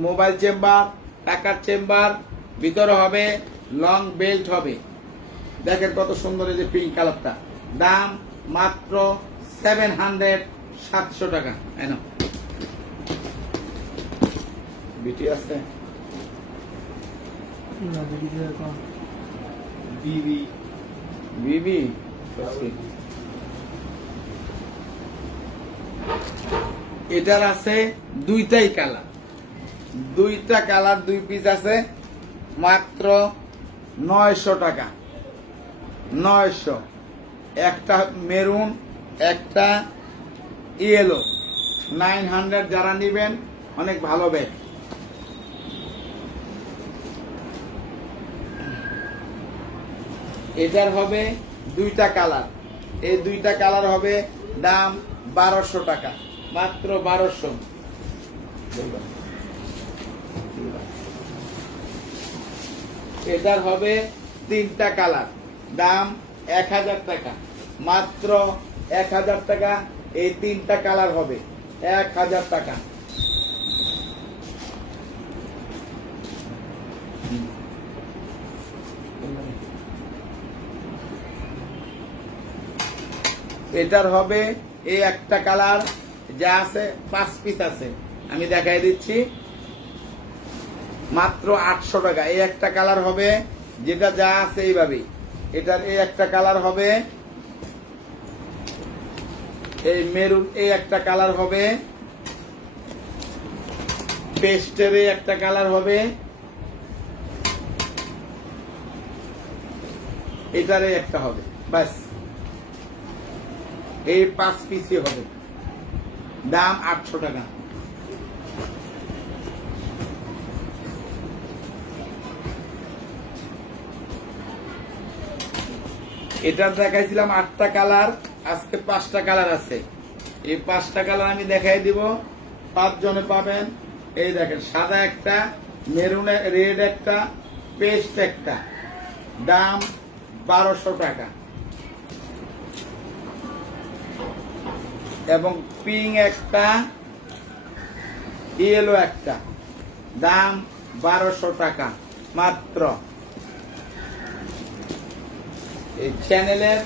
মোবাইল চেম্বার, টাকার চেম্বার, ভিতরে হবে লং বেল্ট হবে। দেখেন কত সুন্দর এই যে পিঙ্ক কালারটা, দাম মাত্র 700 টাকা। এনো বিটি আছে না বিডি দিয়ে কম। বিবি বিবি এটার আছে দুইটাই কালার, দুইটা কালার, 2 পিস আছে, মাত্র 900 টাকা। 900। একটা মেরুন, একটা ইয়েলো। 900 যারা নিবেন অনেক ভালো ব্যাগ। এটার হবে দুইটা কালার, এই দুইটা কালার হবে, দাম 1200 টাকা, মাত্র 1200। এটার হবে 3টা কালার, দাম 1000 টাকা, মাত্র 1000 টাকা। এই 3টা কালার হবে 1000 টাকা। এটার হবে এই একটা কালার, যা আছে 5 পিস আছে, আমি দেখাই দিচ্ছি, মাত্র 800 টাকা। এই একটা কালার হবে, যেটা যা আছে এইভাবেই। এটার এই একটা কালার হবে, এই মেরুন, এই একটা কালার হবে, পেস্টের এই একটা কালার হবে, এটার এই একটা হবে, ব্যাস। এই 5 পিসই হবে, দাম 800 টাকা। এটা দেখাইছিলাম 8টা কালার, আজকে 5টা কালার আছে। এই 5টা কালার আমি দেখাই দিব, 5 জনে পাবেন। এই দেখেন, সাদা একটা, মেরুন, রেড একটা, পেস্ট একটা, দাম 1200 টাকা। এবং পিঙ্ক একটা, ইয়েলো একটা, দাম 1200 টাকা মাত্র। এই চ্যানেলের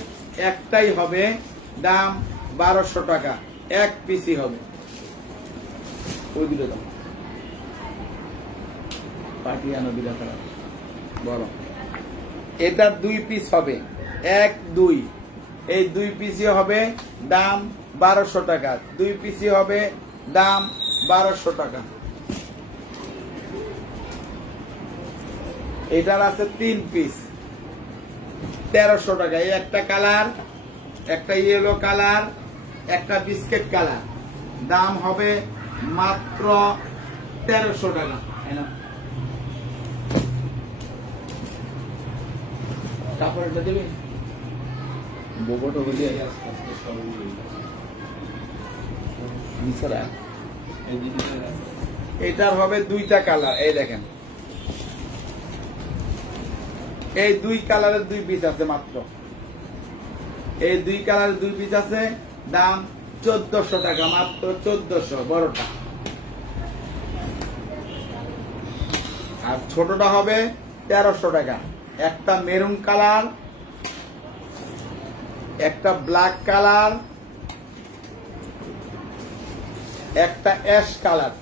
একটাই হবে, দাম 1200 টাকা, 1 পিসই হবে। ওইগুলো দাম পাটি আনো বিলা করা বড়। এটা 2 পিস হবে, 1 2, এই 2 পিসই হবে, দাম 1200 টাকা। 2 পিসই হবে, দাম 1200 টাকা। এটার আছে 3 পিস, 1300 টাকা। এই একটা কালার, একটা ইয়েলো কালার, একটা বিস্কিট কালার, দাম হবে মাত্র 1300 টাকা। কাপড়টা দেবে বোবটো বুঝিয়ে এটার হবে 2টা কালার। এই দেখেন, এই 2 কালারের 2 পিস আছে মাত্র। এই 2 কালারের 2 পিস আছে, দাম 1400 টাকা, মাত্র 1400 বড়টা। আর ছোটটা হবে 1300 টাকা। একটা মেরুন কালার, একটা ব্ল্যাক কালার, একটা অ্যাশ কালার,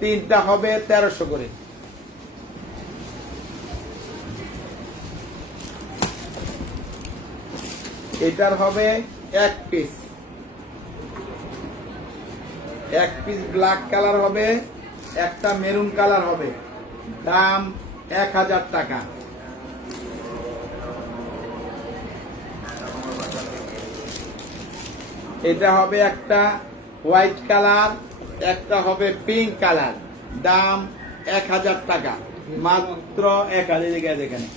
তিনটা হবে 1300 করে। এটার হবে এক পিস ব্ল্যাক কালার হবে, একটা মেরুন কালার হবে, দাম 1000 টাকা। এটা হবে একটা হোয়াইট কালার, একটা হবে পিঙ্ক কালার, দাম 1000 টাকা, মাত্র 1000 এখানে।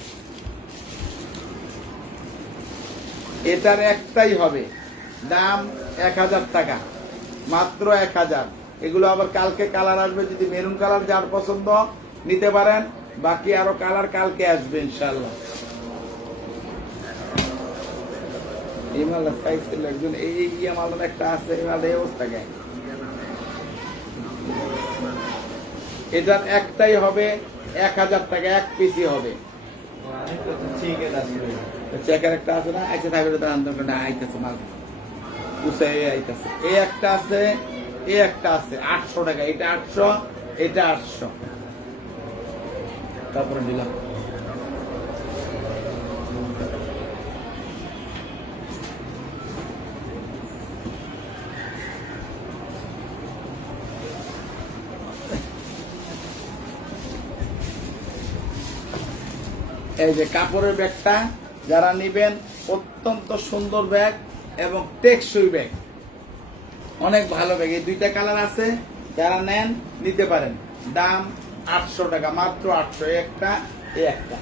এটার একটাই হবে, দাম 1000 টাকা, মাত্র 1000। এগুলো আবার কালকে কালার আসবে, যদি মেরুন কালার যার পছন্দ নিতে পারেন, বাকি আরো কালার কালকে আসবে ইনশাল্লাহ। এই মালটা চাইছিল একজন, এই ইয়ে মালটা একটা আছে, এই মালটা এই অবস্থা কেন? এটার একটাই হবে 1000 টাকা, এক পিসই হবে। চেকের একটা আছে না, আইসে থাকবে না, আইতেছে মাল উসাই আইতেছে। এই একটা আছে, এই একটা আছে 800 টাকা, এটা 800, এটা 800। তারপরে দিলাম এই যে কাপড়ের ব্যাগটা যারা নিবেন, অত্যন্ত সুন্দর ব্যাগ এবং টেকসই ব্যাগ, অনেক ভালো ব্যাগ। এই দুইটা কালার আছে, যারা নেন নিতে পারেন, দাম 800 টাকা, মাত্র 800। একটা, এই একটা।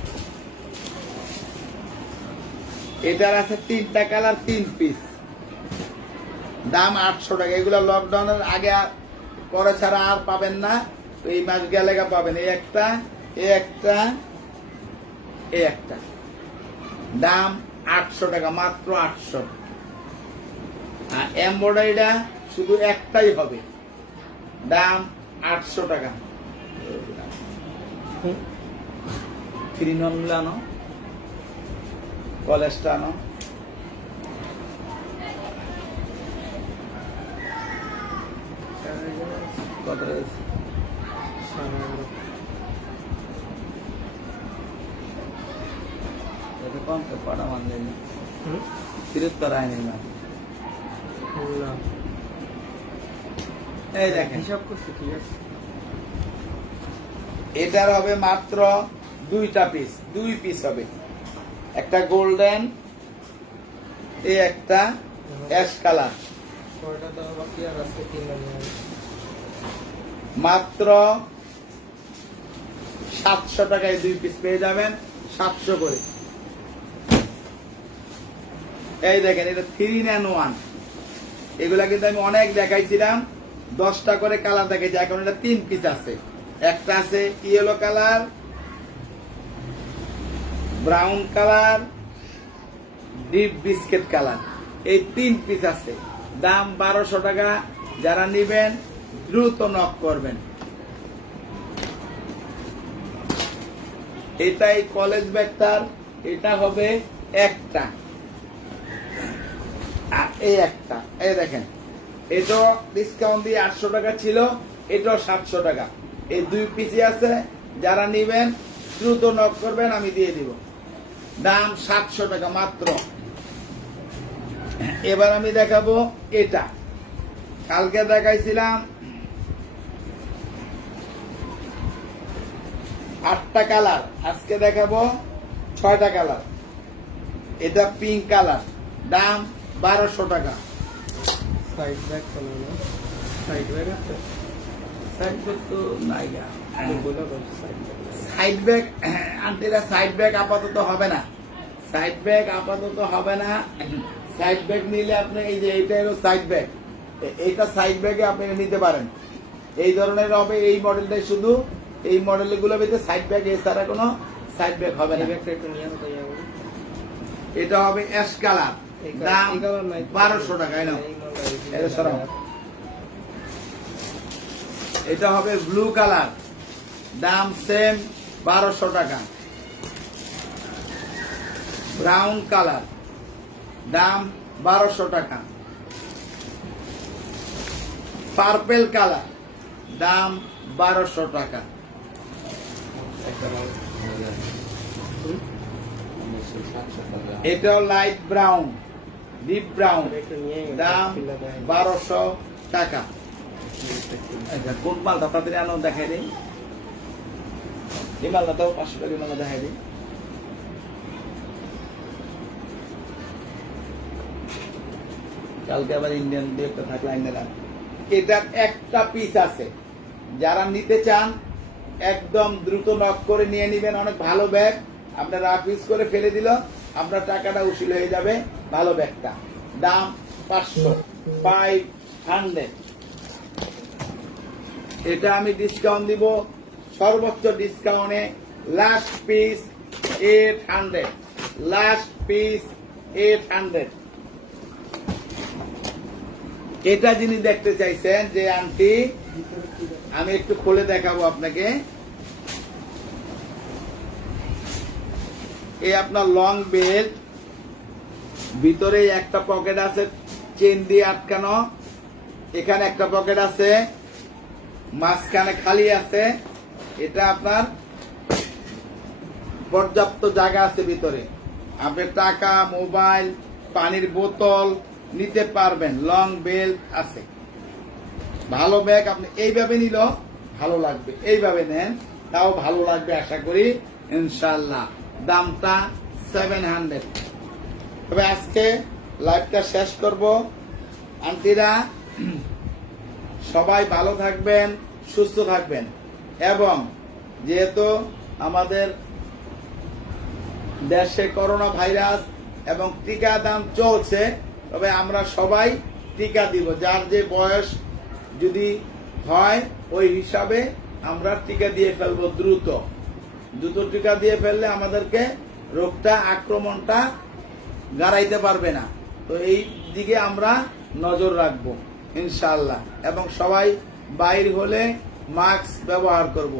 এটার আছে তিনটা কালার, 3 পিস, দাম 800 টাকা। এগুলো লকডাউনের আগে পরে ছাড়া আর পাবেন না, তো এই মাস গেলে পাবেন। এই একটা, এই একটা, এই একটা, দাম 800 টাকা, মাত্র 800। আর এমব্রয়ডারিটা শুধু একটাই হবে, দাম 800 টাকা। 3 নন আনো, কলেজটা আনো। কত রয়েছে? কম তো পড়া মানলেন, তিরুত্তর আইনের না। এই দেখেন, হিসাব করছি, ঠিক আছে। এটার হবে মাত্র 2টা পিস, 2 পিস হবে। একটা গোল্ডেন, এই একটা অ্যাশ কালার, ছয়টা দেওয়া বাকি, আর আজকে 3 নম্বর। মাত্র 700 টাকায় 2 পিস পেয়ে যাবেন, 700 করে। এই দেখেন, এটা 3 in 1। এগুলা কিন্তু আমি অনেক দেখাইছিলাম, 10টা করে কালার দেখাইছি। এখন এটা 3 পিস আছে। একটা আছে yellow colour, brown colour, deep biscuit colour, এই 3 পিস আছে, দাম 1200 টাকা। যারা নিবেন দ্রুত নক করবেন। এটাই কলেজ ব্যাগটার, এটা হবে একটা, আর এই একটা। এই দেখেন, এটাও ডিসকাউন্ট দিয়ে 800 টাকা ছিল, এটাও 700 টাকা। এই 2 পিসই আছে, যারা নিবেন দ্রুত নক করবেন, আমি দিয়ে দিব। দাম 700 টাকা মাত্র। এবার আমি দেখাবো এটা, কালকে দেখাইছিলাম 8টা কালার, আজকে দেখাবো 6টা কালার। এটা পিঙ্ক কালার, দাম 1200 টাকা। সাইড ব্যাগ চলে না, সাইড ব্যাগ আছে, সাইড ব্যাগ তো নাই গা। বলে বলছি সাইড ব্যাগ। সাইড ব্যাগ আন্টিরা, সাইড ব্যাগ আপাতত হবে না, সাইড ব্যাগ আপাতত হবে না। সাইড ব্যাগ নিলে আপনি এই যে এইটা হলো সাইড ব্যাগ, এইটা সাইড ব্যাগে আপনি নিতে পারেন। এই ধরনের হবে, এই মডেলটাই শুধু, এই মডেলগুলো ভিতরে সাইড ব্যাগ, এছাড়া কোনো সাইড ব্যাগ হবে না। এই ব্যাগটা একটু নিয়ে আনো তাই হবে। এটা হবে অ্যাশ কালার, দাম 1200 টাকা। এটা সরাও। এটা হবে ব্লু কালার, দাম সেম 1200 টাকা। ব্রাউন কালার, দাম 1200 টাকা। পার্পেল কালার, দাম 1200 টাকা। একটা মাল 700 এটাও লাইট ব্রাউন, ডিপ ব্রাউন, একটু নিয়ে গেলাম, দাম খুলে দেখাই। 1200 টাকা। আচ্ছা, কোন মালটা তাড়াতাড়ি আনো, দেখাই দিই। এই মালটা তো 500 টাকা মালটা দেখাই দিই। কালকে আবার ইন্ডিয়ান দিয়ে একটা থাকলে আইনে রাখ। এটার একটা পিস আছে, যারা নিতে চান একদম দ্রুত নক করে নিয়ে নিবেন। অনেক ভালো ব্যাগ, আপনারা পিস করে ফেলে দিল, আপনার টাকাটা উসুল হয়ে যাবে। ভালো ব্যাগটা দাম 500। এটা আমি ডিসকাউন্ট দিব, সর্বোচ্চ ডিসকাউন্টে লাস্ট পিস 800, লাস্ট পিস 800। এটা যিনি দেখতে চাইছেন যে আন্টি, আমি একটু খুলে দেখাবো আপনাকে। এই আপনার লং বেল্ট, ভিতরে একটা পকেট আছে চেন দিয়ে আটকানো, এখানে একটা পকেট আছে, মাঝখানে খালি আছে। এটা আপনার পর্যাপ্ত জায়গা আছে ভিতরে, আপনি টাকা, মোবাইল, পানির বোতল নিতে পারবেন। লং বেল্ট আছে, ভালো ব্যাগ। আপনি এইভাবে নিল ভালো লাগবে, এইভাবে নেন তাও ভালো লাগবে আশা করি ইনশাল্লাহ। দামটা 700। তবে আজকে লাইভটা শেষ করব। আন্টিরা সবাই ভালো থাকবেন, সুস্থ থাকবেন, এবং যেহেতু আমাদের দেশে করোনা ভাইরাস এবং টিকা দাম চলছে, তবে আমরা সবাই টিকা দিব। যার যে বয়স যদি হয় ওই হিসাবে আমরা টিকা দিয়ে ফেলবো দ্রুত। টিকা দিয়ে ফেললে আমাদেরকে রোগটা, আক্রমণটা গাড়াইতে পারবে না। তো এই দিকে আমরা নজর রাখবো ইনশাআল্লাহ, এবং সবাই বাইর হলে মাস্ক ব্যবহার করব।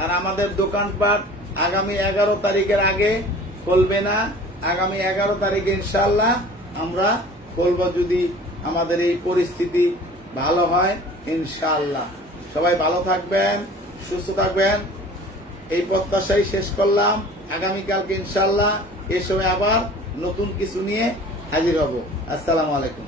আর আমাদের দোকানপাট আগামী 11 তারিখের আগে খুলবে না। আগামী 11 তারিখে ইনশাআল্লাহ আমরা খুলব, যদি আমাদের এই পরিস্থিতি ভালো হয় ইনশাআল্লাহ। সবাই ভালো থাকবেন, সুস্থ থাকবেন, এই প্রত্যাশাই শেষ করলাম। আগামীকালকে ইনশাআল্লাহ এই সময় আবার নতুন কিছু নিয়ে হাজির হব। আসসালামু আলাইকুম।